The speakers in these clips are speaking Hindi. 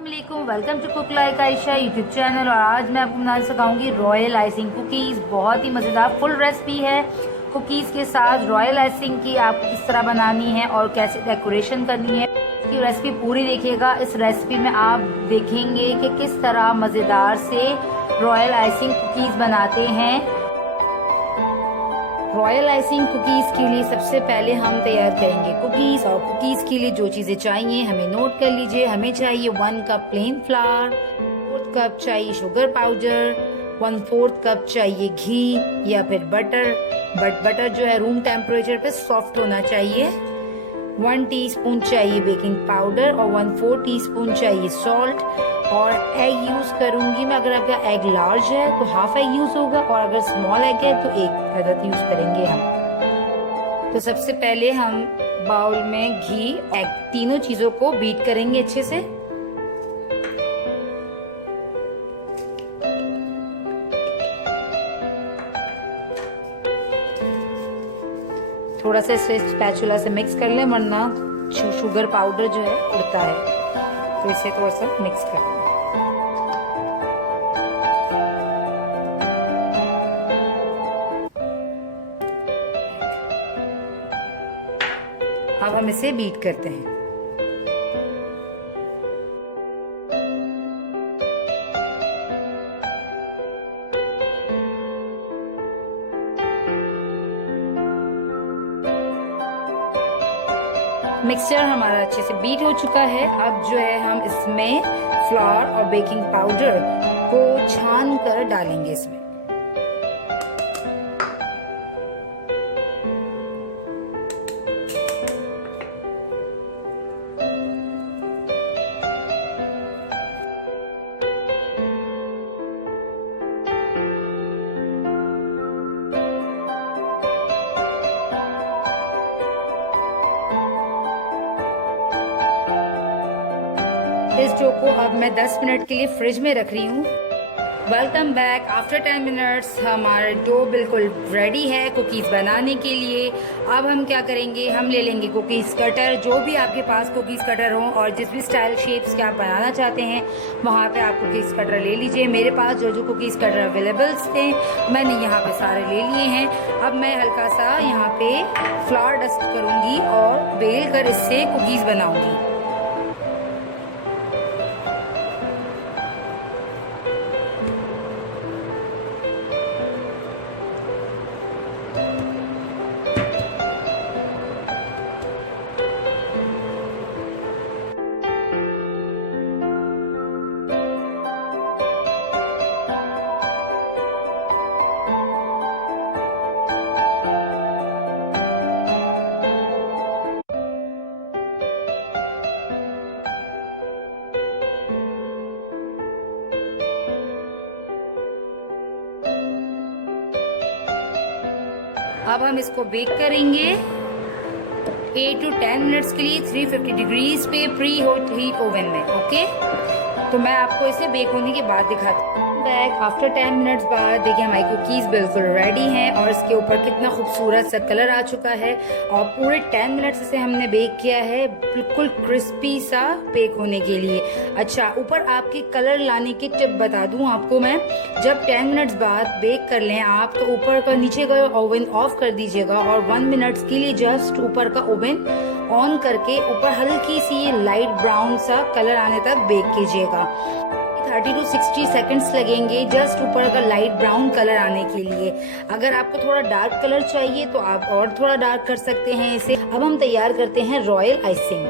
अस्सलामुअलैकुम, welcome to cook like Ayesha YouTube channel. और आज मैं आपको बनाना सिखाऊंगी रॉयल आइसिंग कुकीज़। बहुत ही मज़ेदार फुल रेसिपी है कुकीज़ के साथ। रॉयल आइसिंग की आपको किस तरह बनानी है और कैसे डेकोरेशन करनी है, इसकी रेसिपी पूरी देखिएगा। इस रेसिपी में आप देखेंगे कि किस तरह मज़ेदार से रॉयल आइसिंग कुकीज़ बनाते हैं। रॉयल आइसिंग कुकीज़ के लिए सबसे पहले हम तैयार करेंगे कुकीज़। और कुकीज़ के लिए जो चीज़ें चाहिए हमें नोट कर लीजिए। हमें चाहिए 1 कप प्लेन फ्लावर, 4 कप चाहिए शुगर पाउडर, 1/4 कप चाहिए घी या फिर बटर। बटर जो है रूम टेम्परेचर पे सॉफ्ट होना चाहिए। 1 टीस्पून चाहिए बेकिंग पाउडर और 1/4 टीस्पून चाहिए सॉल्ट। और एग यूज करूंगी मैं। अगर आपका एग लार्ज है तो हाफ एग यूज होगा, और अगर स्मॉल एग है तो 1 अदद यूज करेंगे हम। तो सबसे पहले हम बाउल में घी, एग, तीनों चीजों को बीट करेंगे अच्छे से। थोड़ा सा इसे स्पैचुला से मिक्स कर लें, वरना शुगर पाउडर जो है उड़ता है। तो इसे थोड़ा सा मिक्स कर लें। अब हम इसे बीट करते हैं। मिक्सचर हमारा अच्छे से बीट हो चुका है। अब जो है हम इसमें फ्लावर और बेकिंग पाउडर को छान कर डालेंगे इसमें। इस डो को अब मैं 10 मिनट के लिए फ्रिज में रख रही हूँ। Welcome back. आफ्टर 10 मिनट्स हमारा डो बिल्कुल रेडी है कुकीज़ बनाने के लिए। अब हम क्या करेंगे, हम ले लेंगे कुकीज़ कटर। जो भी आपके पास कुकीज़ कटर हो और जिस भी स्टाइल शेप्स के आप बनाना चाहते हैं वहाँ पे आप कुकीज़ कटर ले लीजिए। मेरे पास जो कुकीज़ कटर अवेलेबल्स थे मैंने यहाँ पे सारे ले लिए हैं। अब मैं हल्का सा यहाँ पे फ्लावर डस्ट करूँगी और बेल कर इससे कुकीज़ बनाऊँगी। अब हम इसको बेक करेंगे 8 to 10 मिनट्स के लिए 350 डिग्रीज पे प्री हीट ओवन में। ओके, तो मैं आपको इसे बेक होने के बाद दिखाती हूँ। बैक आफ्टर 10 मिनट्स बाद देखिए हमारी कुकीज़ बिल्कुल रेडी हैं और इसके ऊपर कितना खूबसूरत सा कलर आ चुका है। और पूरे 10 मिनट्स से हमने बेक किया है बिल्कुल क्रिस्पी सा बेक होने के लिए। अच्छा, ऊपर आपके कलर लाने की टिप बता दूं आपको मैं। जब 10 मिनट्स बाद बेक कर लें आप तो ऊपर का नीचे का ओवन ऑफ कर दीजिएगा और 1 मिनट्स के लिए जस्ट ऊपर का ओवन ऑन करके ऊपर हल्की सी लाइट ब्राउन सा कलर आने तक बेक कीजिएगा। 30 to 60 सेकंड्स लगेंगे जस्ट ऊपर का लाइट ब्राउन कलर आने के लिए। अगर आपको थोड़ा डार्क कलर चाहिए तो आप और थोड़ा डार्क कर सकते हैं इसे। अब हम तैयार करते हैं रॉयल आइसिंग।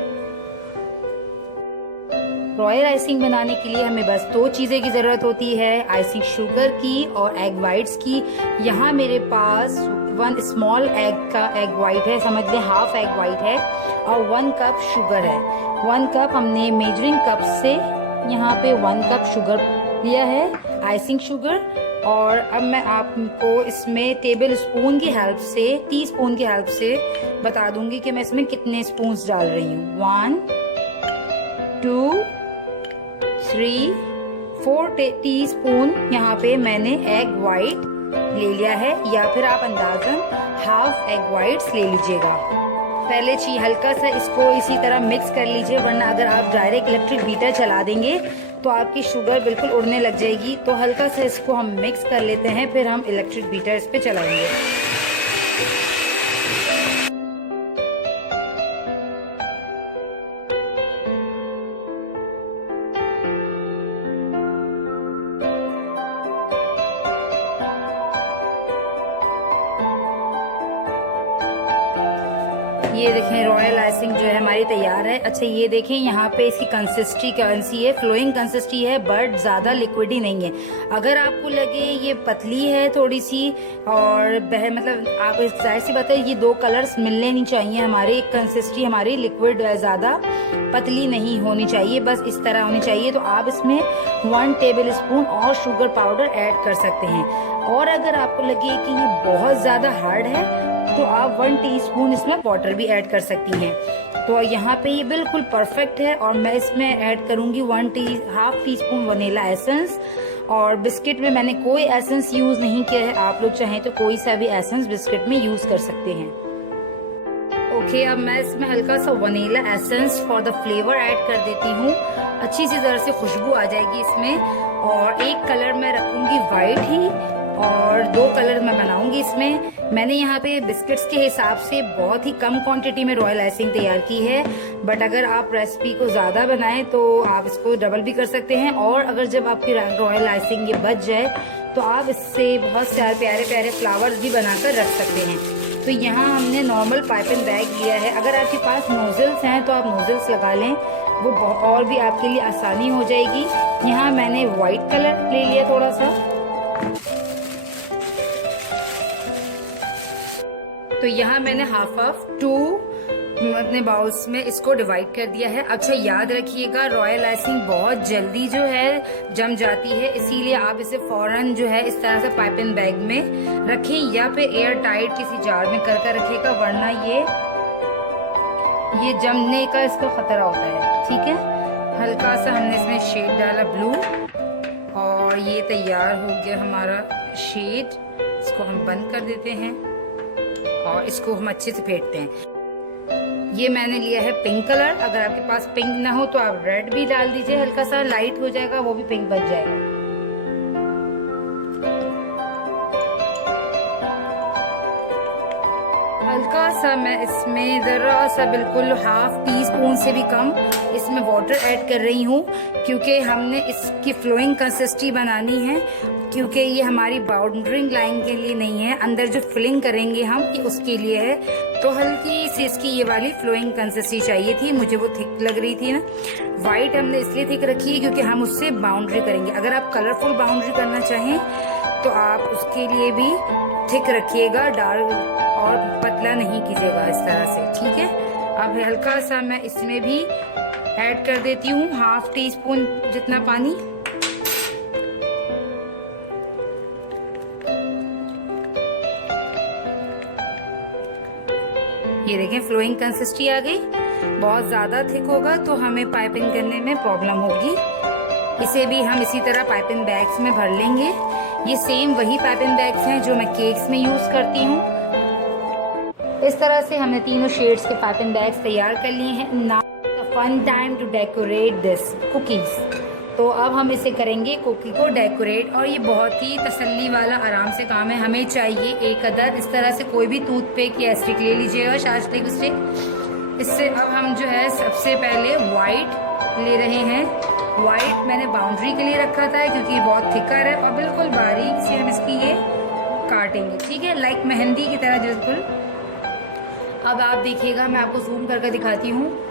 रॉयल आइसिंग बनाने के लिए हमें बस 2 चीज़ें की ज़रूरत होती है, आइसिंग शुगर की और एग वाइट्स की। यहाँ मेरे पास 1 स्मॉल एग का एग वाइट है, समझ लें हाफ एग वाइट है, और 1 कप शुगर है। 1 कप हमने मेजरिंग कप से यहाँ पे 1 कप शुगर लिया है, आइसिंग शुगर। और अब मैं आपको इसमें टेबल स्पून की हेल्प से, टीस्पून की हेल्प से बता दूंगी कि मैं इसमें कितने स्पून्स डाल रही हूँ। 1 2 3 4 टीस्पून यहाँ पे मैंने एग वाइट ले लिया है, या फिर आप अंदाजन हाफ एग वाइट्स ले लीजिएगा। पहले हल्का सा इसको इसी तरह मिक्स कर लीजिए, वरना अगर आप डायरेक्ट इलेक्ट्रिक बीटर चला देंगे तो आपकी शुगर बिल्कुल उड़ने लग जाएगी। तो हल्का सा इसको हम मिक्स कर लेते हैं, फिर हम इलेक्ट्रिक बीटर इस पे चलाएंगे। ये देखें रॉयल आइसिंग जो है हमारी तैयार है। अच्छा ये देखें यहाँ पे इसकी कंसिस्टेंसी है, फ्लोइंग कंसिस्टेंसी है, बट ज़्यादा लिक्विडी नहीं है। अगर आपको लगे ये पतली है थोड़ी सी और मतलब आप जाहिर सी बात है ये दो कलर्स मिलने नहीं चाहिए, हमारी कंसिस्टेंसी हमारी लिक्विड ज़्यादा पतली नहीं होनी चाहिए, बस इस तरह होनी चाहिए। तो आप इसमें 1 टेबल स्पून और शुगर पाउडर ऐड कर सकते हैं। और अगर आपको लगे कि ये बहुत ज़्यादा हार्ड है तो आप 1 टीस्पून इसमें वाटर भी ऐड कर सकती हैं। तो यहाँ पे ये बिल्कुल परफेक्ट है। और मैं इसमें ऐड करूँगी half tea spoon vanilla essence. और बिस्किट में मैंने कोई एसेंस यूज़ नहीं किया है, आप लोग चाहें तो कोई सा भी एसेंस बिस्किट में यूज़ कर सकते हैं। ओके, अब मैं इसमें हल्का सा vanilla essence for the flavour add कर देती हूँ। अच्छी सी तरह से खुशबू आ जाएगी इसमें। और एक कलर मैं रखूँगी वाइट ही और 2 कलर मैं बनाऊंगी इसमें। मैंने यहाँ पे बिस्किट्स के हिसाब से बहुत ही कम क्वांटिटी में रॉयल आइसिंग तैयार की है, बट अगर आप रेसिपी को ज़्यादा बनाएं तो आप इसको डबल भी कर सकते हैं। और अगर जब आपकी रॉयल आइसिंग ये बच जाए तो आप इससे बहुत सारे प्यारे प्यारे फ्लावर्स भी बनाकर रख सकते हैं। तो यहाँ हमने नॉर्मल पाइपिंग बैग लिया है। अगर आपके पास नोजल्स हैं तो आप नोजल्स लगा लें, वो और भी आपके लिए आसानी हो जाएगी। यहाँ मैंने वाइट कलर ले लिया थोड़ा सा। तो यहाँ मैंने हाफ 2 अपने बाउल्स में इसको डिवाइड कर दिया है। अच्छा याद रखिएगा रॉयल आइसिंग बहुत जल्दी जो है जम जाती है, इसीलिए आप इसे फौरन जो है इस तरह से पाइपिंग बैग में रखें या फिर एयर टाइट किसी जार में कर रखिएगा, वरना ये जमने का इसको खतरा होता है। ठीक है, हल्का सा हमने इसमें शेड डाला ब्लू और ये तैयार हो गया हमारा शेड। इसको हम बंद कर देते हैं और इसको हम अच्छे से फेंटते हैं। ये मैंने लिया है पिंक कलर, अगर आपके पास पिंक ना हो तो आप रेड भी डाल दीजिए, हल्का सा लाइट हो जाएगा, वो भी पिंक बन जाएगा। हल्का सा मैं इसमें ज़रा सा बिल्कुल हाफ टी स्पून से भी कम इसमें वाटर ऐड कर रही हूँ, क्योंकि हमने इसकी फ्लोइंग कंसिस्टेंसी बनानी है। क्योंकि ये हमारी बाउंड्रिंग लाइन के लिए नहीं है, अंदर जो फिलिंग करेंगे हम ये उसके लिए है। तो हल्की सी इसकी ये वाली फ्लोइंग कंसिस्टेंसी चाहिए थी, मुझे वो थिक लग रही थी ना। वाइट हमने इसलिए थिक रखी है क्योंकि हम उससे बाउंड्री करेंगे। अगर आप कलरफुल बाउंड्री करना चाहें तो आप उसके लिए भी थिक रखिएगा, डार्क और पतला नहीं कीजिएगा इस तरह से। ठीक है, अब हल्का सा मैं इसमें भी ऐड कर देती हूँ हाफ टी स्पून जितना पानी। ये देखें फ्लोइंग कंसिस्टेंसी आ गई। बहुत ज़्यादा थिक होगा तो हमें पाइपिंग करने में प्रॉब्लम होगी। इसे भी हम इसी तरह पाइपिंग बैग्स में भर लेंगे। ये सेम वही पाइपिंग बैग्स हैं जो मैं केक्स में यूज़ करती हूँ। इस तरह से हमने तीनों शेड्स के पाइपिंग बैग्स तैयार कर लिए हैं। Now the fun time to decorate this cookies. तो अब हम इसे करेंगे कुकी को डेकोरेट, और ये बहुत ही तसल्ली वाला आराम से काम है। हमें चाहिए एक अदद इस तरह से कोई भी टूथपिक या स्टिक ले लीजिएगा, शार्पस्टिक स्टिक। इससे अब हम जो है सबसे पहले वाइट ले रहे हैं। वाइट मैंने बाउंड्री के लिए रखा था क्योंकि ये बहुत थिकर है, और बिल्कुल बारीक से हम इसकी ये काटेंगे। ठीक है, लाइक मेहंदी की तरह बिल्कुल। अब आप देखिएगा, मैं आपको जूम करके दिखाती हूँ।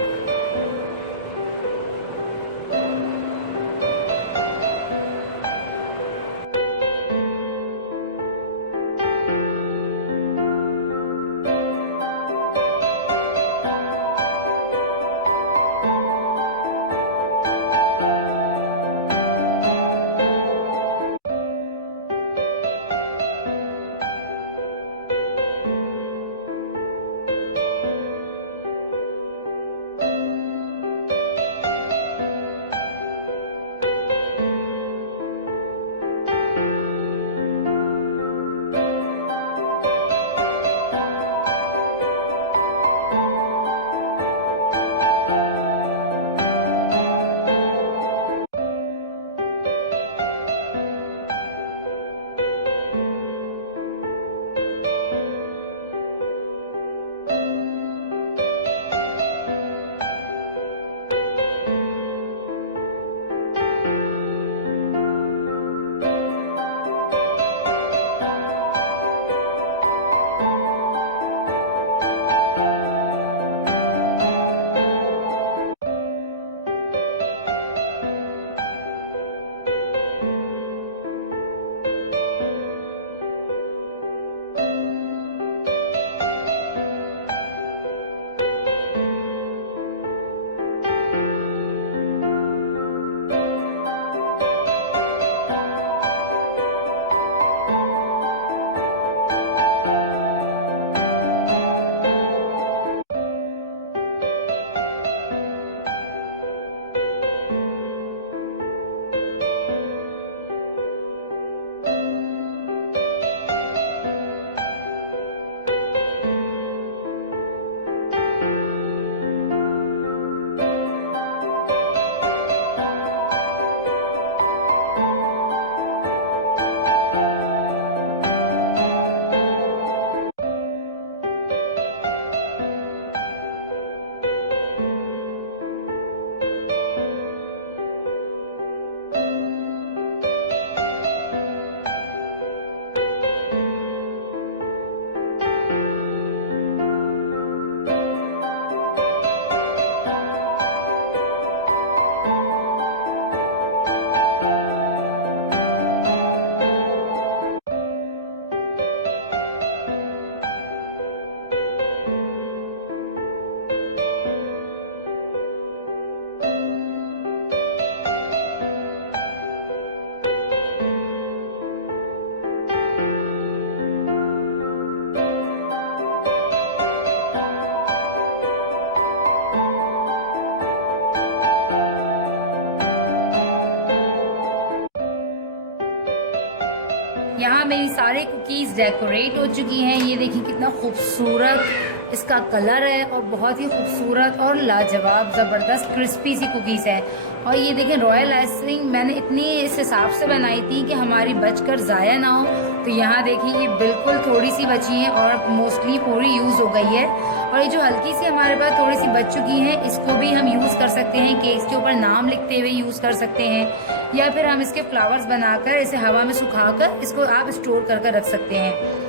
यहाँ मेरी सारे कुकीज़ डेकोरेट हो चुकी हैं। ये देखिए कितना खूबसूरत इसका कलर है और बहुत ही खूबसूरत और लाजवाब ज़बरदस्त क्रिस्पी सी कुकीज़ है। और ये देखें रॉयल आइसिंग मैंने इतनी इस हिसाब से बनाई थी कि हमारी बचकर ज़ाया ना हो। तो यहाँ देखिए ये बिल्कुल थोड़ी सी बची हैं और मोस्टली पूरी यूज़ हो गई है। और ये जो हल्की सी हमारे पास थोड़ी सी बच चुकी हैं, इसको भी हम यूज़ कर सकते हैं। केक्स के ऊपर नाम लिखते हुए यूज़ कर सकते हैं, या फिर हम इसके फ्लावर्स बनाकर इसे हवा में सुखाकर इसको आप स्टोर कर रख सकते हैं।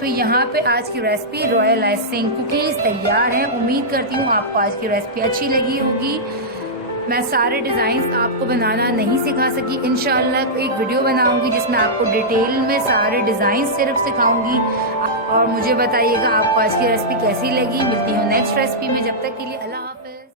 तो यहाँ पे आज की रेसिपी रॉयल आइसिंग कुकीज़ तैयार है। उम्मीद करती हूँ आपको आज की रेसिपी अच्छी लगी होगी। मैं सारे डिज़ाइंस आपको बनाना नहीं सिखा सकी, इंशाल्लाह एक वीडियो बनाऊंगी जिसमें आपको डिटेल में सारे डिज़ाइन सिर्फ सिखाऊंगी। और मुझे बताइएगा आपको आज की रेसिपी कैसी लगी। मिलती हूँ नेक्स्ट रेसिपी में, जब तक के लिए अल्लाह हाफ़िज़।